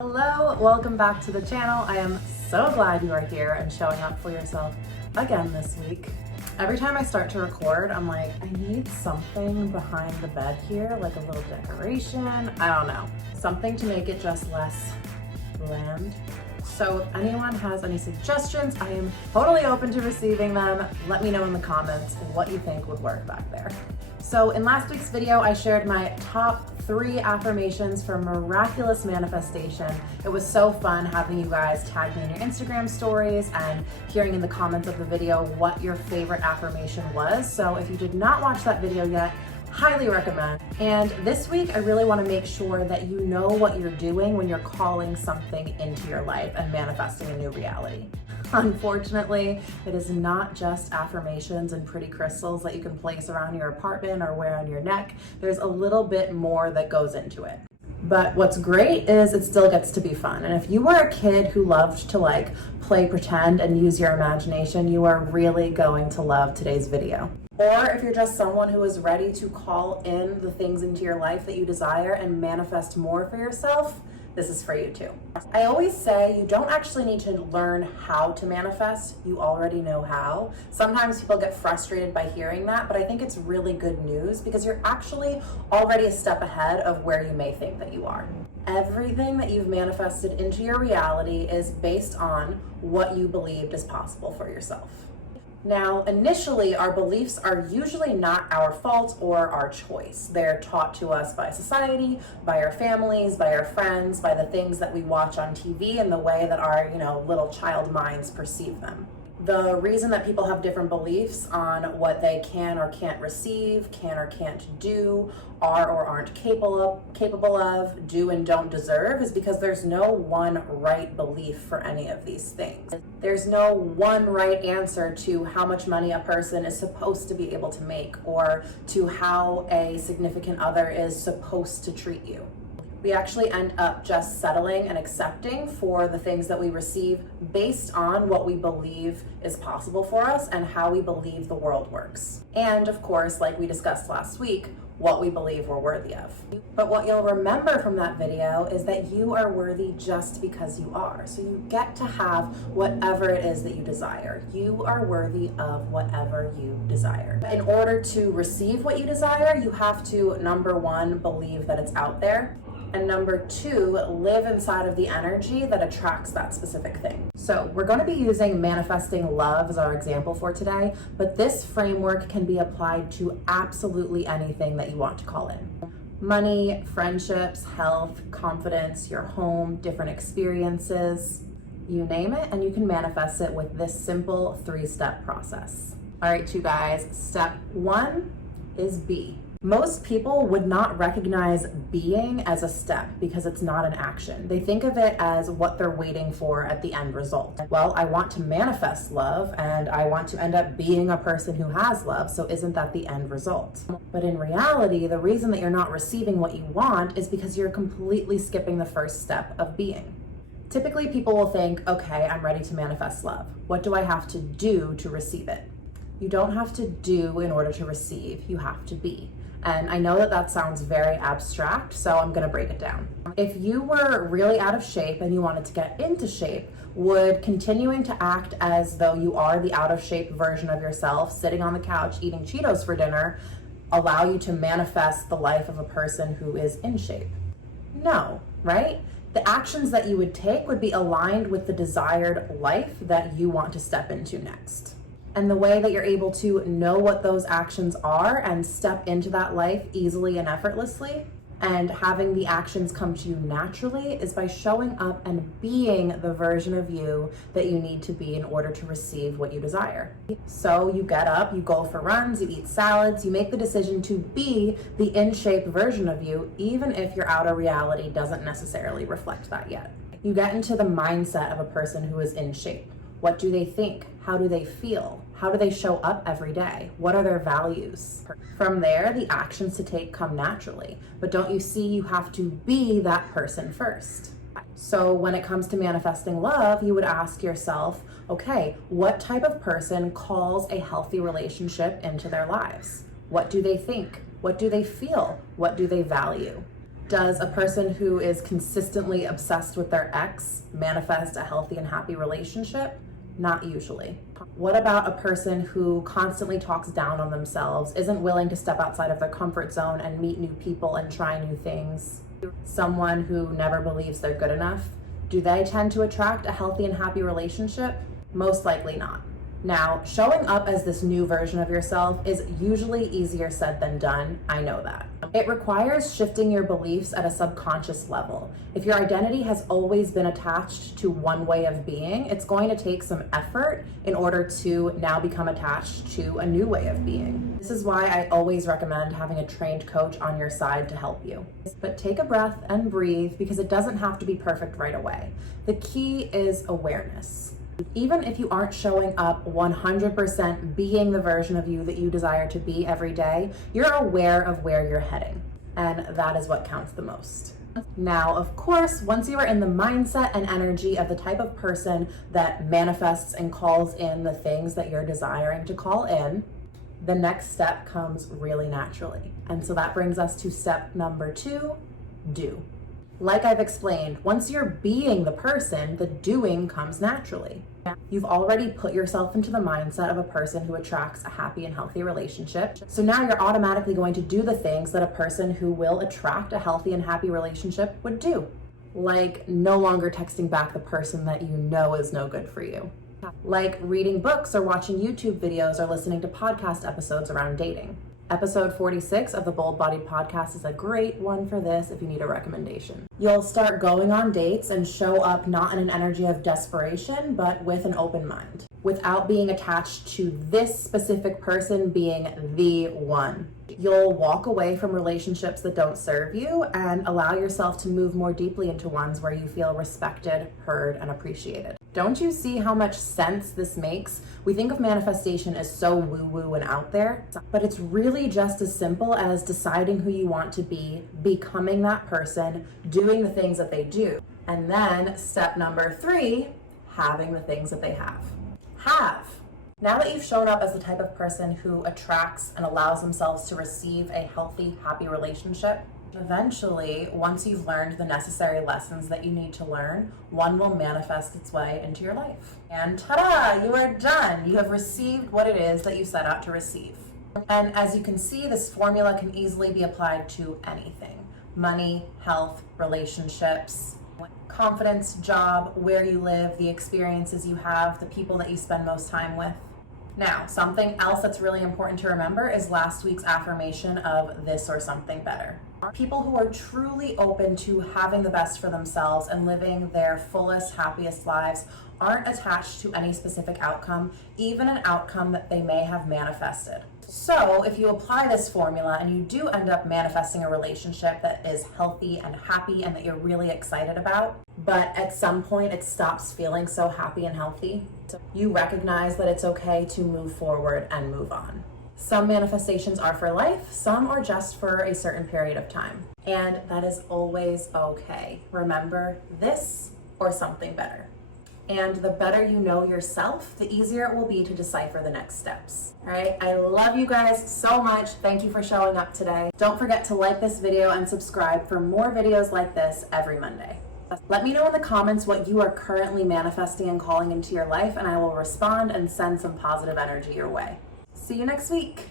Hello, welcome back to the channel. I am so glad you are here and showing up for yourself again this week. Every time I start to record, I'm like, I need something behind the bed here, like a little decoration. I don't know, something to make it just less bland. So if anyone has any suggestions, I am totally open to receiving them. Let me know in the comments what you think would work back there. So in last week's video, I shared my top 3 affirmations for miraculous manifestation. It was so fun having you guys tag me in your Instagram stories and hearing in the comments of the video what your favorite affirmation was. So if you did not watch that video yet, highly recommend. And this week, I really want to make sure that you know what you're doing when you're calling something into your life and manifesting a new reality. Unfortunately, it is not just affirmations and pretty crystals that you can place around your apartment or wear on your neck. There's a little bit more that goes into it. But what's great is it still gets to be fun. And if you were a kid who loved to play pretend and use your imagination, you are really going to love today's video. Or if you're just someone who is ready to call in the things into your life that you desire and manifest more for yourself, this is for you too. I always say you don't actually need to learn how to manifest, you already know how. Sometimes people get frustrated by hearing that, but I think it's really good news because you're actually already a step ahead of where you may think that you are. Everything that you've manifested into your reality is based on what you believed is possible for yourself. Now, initially, our beliefs are usually not our fault or our choice. They're taught to us by society, by our families, by our friends, by the things that we watch on TV and the way that our, little child minds perceive them. The reason that people have different beliefs on what they can or can't receive, can or can't do, are or aren't capable of, do and don't deserve is because there's no one right belief for any of these things. There's no one right answer to how much money a person is supposed to be able to make or to how a significant other is supposed to treat you. We actually end up just settling and accepting for the things that we receive based on what we believe is possible for us and how we believe the world works. And of course, like we discussed last week, what we believe we're worthy of. But what you'll remember from that video is that you are worthy just because you are. So you get to have whatever it is that you desire. You are worthy of whatever you desire. In order to receive what you desire, you have to, number 1, believe that it's out there. And number 2, live inside of the energy that attracts that specific thing. So we're going to be using manifesting love as our example for today, but this framework can be applied to absolutely anything that you want to call in. Money, friendships, health, confidence, your home, different experiences, you name it, and you can manifest it with this simple 3-step process. All right, you guys, step 1 is be. Most people would not recognize being as a step because it's not an action. They think of it as what they're waiting for at the end result. Well, I want to manifest love and I want to end up being a person who has love, so isn't that the end result? But in reality, the reason that you're not receiving what you want is because you're completely skipping the first step of being. Typically, people will think, okay, I'm ready to manifest love. What do I have to do to receive it? You don't have to do in order to receive, you have to be. And I know that that sounds very abstract, so I'm gonna break it down. If you were really out of shape and you wanted to get into shape, would continuing to act as though you are the out of shape version of yourself, sitting on the couch eating Cheetos for dinner, allow you to manifest the life of a person who is in shape? No, right? The actions that you would take would be aligned with the desired life that you want to step into next. And the way that you're able to know what those actions are and step into that life easily and effortlessly and having the actions come to you naturally is by showing up and being the version of you that you need to be in order to receive what you desire. So you get up, you go for runs, you eat salads, you make the decision to be the in-shape version of you, even if your outer reality doesn't necessarily reflect that yet. You get into the mindset of a person who is in shape. What do they think? How do they feel? How do they show up every day? What are their values? From there, the actions to take come naturally. But don't you see, you have to be that person first. So when it comes to manifesting love, you would ask yourself, okay, what type of person calls a healthy relationship into their lives? What do they think? What do they feel? What do they value? Does a person who is consistently obsessed with their ex manifest a healthy and happy relationship? Not usually. What about a person who constantly talks down on themselves, isn't willing to step outside of their comfort zone and meet new people and try new things? Someone who never believes they're good enough? Do they tend to attract a healthy and happy relationship? Most likely not. Now, showing up as this new version of yourself is usually easier said than done. I know that. It requires shifting your beliefs at a subconscious level. If your identity has always been attached to one way of being, it's going to take some effort in order to now become attached to a new way of being. This is why I always recommend having a trained coach on your side to help you. But take a breath and breathe, because it doesn't have to be perfect right away. The key is awareness. Even if you aren't showing up 100% being the version of you that you desire to be every day, you're aware of where you're heading, and that is what counts the most. Now, of course, once you are in the mindset and energy of the type of person that manifests and calls in the things that you're desiring to call in, the next step comes really naturally. And so that brings us to step number 2, do. Like I've explained, once you're being the person, the doing comes naturally. You've already put yourself into the mindset of a person who attracts a happy and healthy relationship. So now you're automatically going to do the things that a person who will attract a healthy and happy relationship would do. Like no longer texting back the person that you know is no good for you. Like reading books or watching YouTube videos or listening to podcast episodes around dating. Episode 46 of the Bold Bodied Podcast is a great one for this if you need a recommendation. You'll start going on dates and show up not in an energy of desperation, but with an open mind, without being attached to this specific person being the one. You'll walk away from relationships that don't serve you and allow yourself to move more deeply into ones where you feel respected, heard, and appreciated. Don't you see how much sense this makes? We think of manifestation as so woo-woo and out there, but it's really just as simple as deciding who you want to be, becoming that person, doing the things that they do. And then step number 3, having the things that they have. Now that you've shown up as the type of person who attracts and allows themselves to receive a healthy, happy relationship, eventually, once you've learned the necessary lessons that you need to learn, one will manifest its way into your life. And ta-da, you are done. You have received what it is that you set out to receive. And as you can see, this formula can easily be applied to anything: money, health, relationships, confidence, job, where you live, the experiences you have, the people that you spend most time with. Now, something else that's really important to remember is last week's affirmation of this or something better. People who are truly open to having the best for themselves and living their fullest, happiest lives aren't attached to any specific outcome, even an outcome that they may have manifested. So if you apply this formula and you do end up manifesting a relationship that is healthy and happy and that you're really excited about, but at some point it stops feeling so happy and healthy, you recognize that it's okay to move forward and move on. Some manifestations are for life, some are just for a certain period of time. And that is always okay. Remember, this or something better. And the better you know yourself, the easier it will be to decipher the next steps. All right, I love you guys so much. Thank you for showing up today. Don't forget to like this video and subscribe for more videos like this every Monday. Let me know in the comments what you are currently manifesting and calling into your life, and I will respond and send some positive energy your way. See you next week.